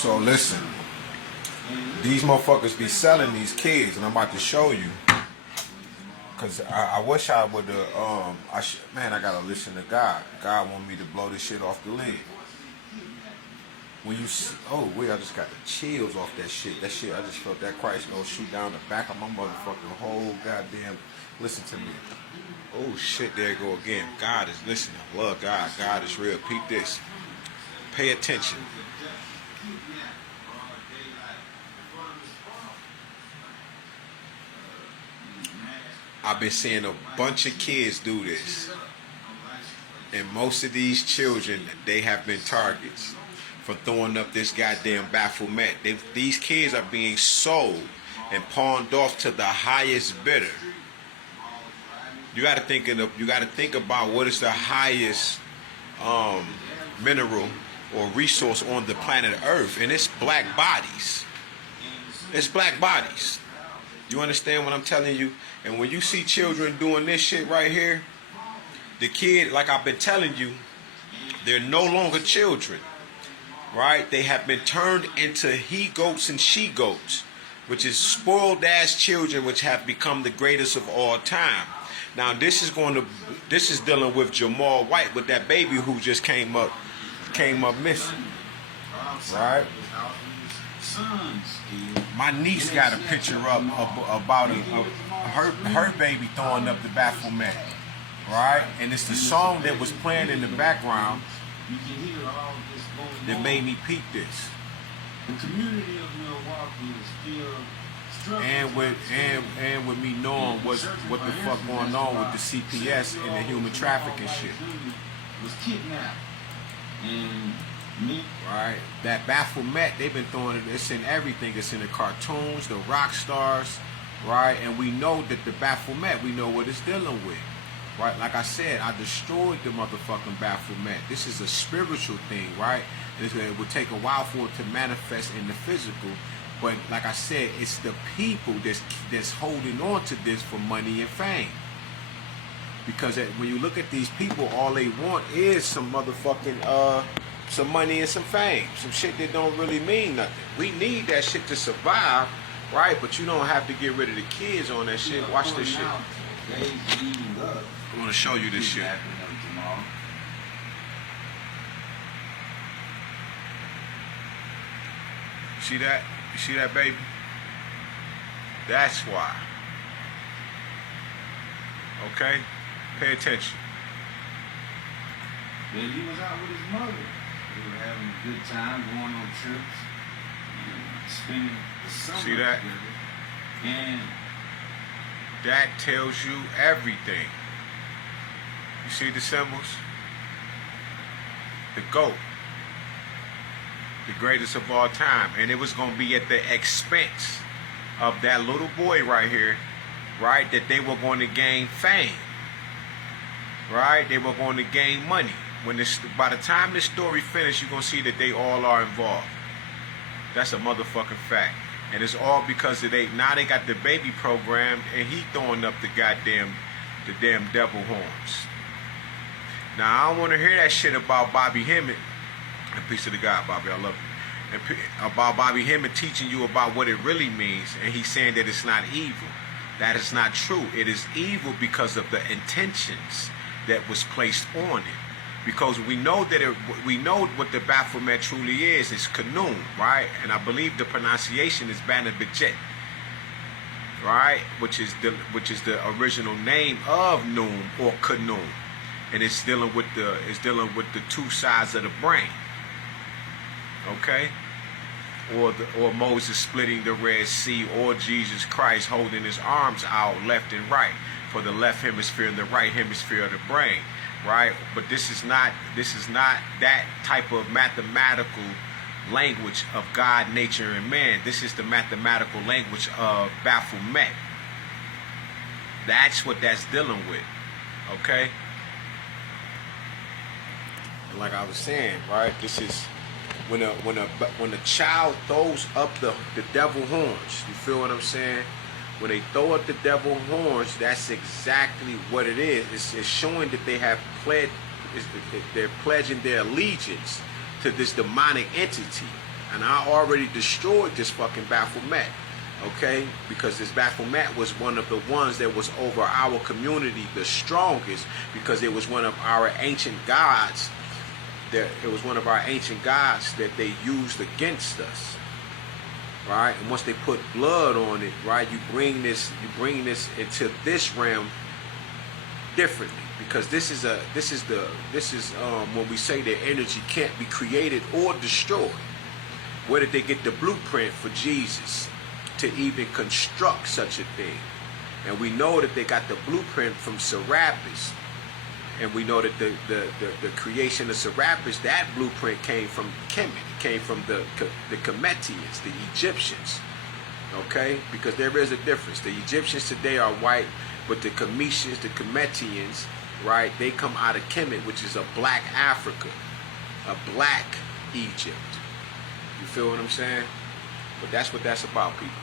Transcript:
So listen, these motherfuckers be selling these kids, and I'm about to show you. Cause I wish I would have. Man, I gotta listen to God. God want me to blow this shit off the lid. When you see, oh wait, I just got the chills off that shit. That shit, I just felt that Christ go shoot down the back of my motherfucking whole goddamn. Listen to me. Oh shit, there you go again. God is listening. Love God. God is real. Peep this. Pay attention. I've been seeing a bunch of kids do this. And most of these children, they have been targets for throwing up this goddamn Baphomet. These kids are being sold and pawned off to the highest bidder. You got to think about what is the highest mineral or resource on the planet Earth, and it's black bodies. It's black bodies. You understand what I'm telling you? And when you see children doing this shit right here, the kid, like I've been telling you, they're no longer children, right? They have been turned into he-goats and she-goats, which is spoiled ass children, which have become the greatest of all time. Now this is dealing with Jamal White, with that baby who just came up missing, right? My niece got a picture up about her baby throwing up the Baphomet, right? And it's the song that was playing in the background that made me peep this. The community of Milwaukee is still and with me knowing what the fuck going on with the CPS and the human trafficking shit. Was kidnapped. And right, that Baphomet, they've been throwing it. It's in everything. It's in the cartoons, the rock stars, right? And we know that the Baphomet, we know what it's dealing with, right? Like I said, I destroyed the motherfucking Baphomet. This is a spiritual thing, right? And it would take a while for it to manifest in the physical. But like I said, it's the people that's holding on to this for money and fame. Because when you look at these people, all they want is some motherfucking some money and some fame, some shit that don't really mean nothing. We need that shit to survive, right? But you don't have to get rid of the kids on that shit. Watch this shit. I want to show you this shit. See that? You see that, baby? That's why. Okay? Pay attention. Then he was out with his mother. They were having a good time, going on trips, spending the summer. See that? Together. And that tells you everything. You see the symbols? The GOAT. The greatest of all time. And it was going to be at the expense of that little boy right here, right? That they were going to gain fame. Right? They were going to gain money. By the time this story finishes, you're going to see that they all are involved. That's a motherfucking fact. And it's all because now they got the baby programmed and he throwing up the damn devil horns. Now, I don't want to hear that shit about Bobby Hemmett. And peace to the God, Bobby, I love you. And about Bobby Hemmett teaching you about what it really means. And he's saying that it's not evil. That is not true. It is evil because of the intentions that was placed on it. Because we know what the Baphomet truly is. It's Kanun, right? And I believe the pronunciation is Banabidjet, right? Which is the original name of Noon or Kanun, and it's dealing with the two sides of the brain. Okay, or Moses splitting the Red Sea, or Jesus Christ holding his arms out left and right for the left hemisphere and the right hemisphere of the brain. Right, but this is not that type of mathematical language of God, nature, and man. This is the mathematical language of Baphomet. That's what that's dealing with. Okay. And like I was saying, right, this is when a child throws up the devil horns. You feel what I'm saying? When they throw up the devil horns, that's exactly what it is. It's showing that they have they're pledging their allegiance to this demonic entity, And I already destroyed this fucking Baphomet, okay? Because this Baphomet was one of the ones that was over our community the strongest, because it was one of our ancient gods. It was one of our ancient gods that they used against us, right? And once they put blood on it, right, you bring this into this realm differently, because this is when we say that energy can't be created or destroyed. Where did they get the blueprint for Jesus to even construct such a thing? And we know that they got the blueprint from Serapis. And we know that the creation of Serapis, that blueprint came from Kemet. It came from the Kemetians, the Egyptians. Okay? Because there is a difference. The Egyptians today are white, but the Kemetians, the Kemetians, right, they come out of Kemet, which is a black Africa, a black Egypt. You feel what I'm saying? But that's what that's about, people.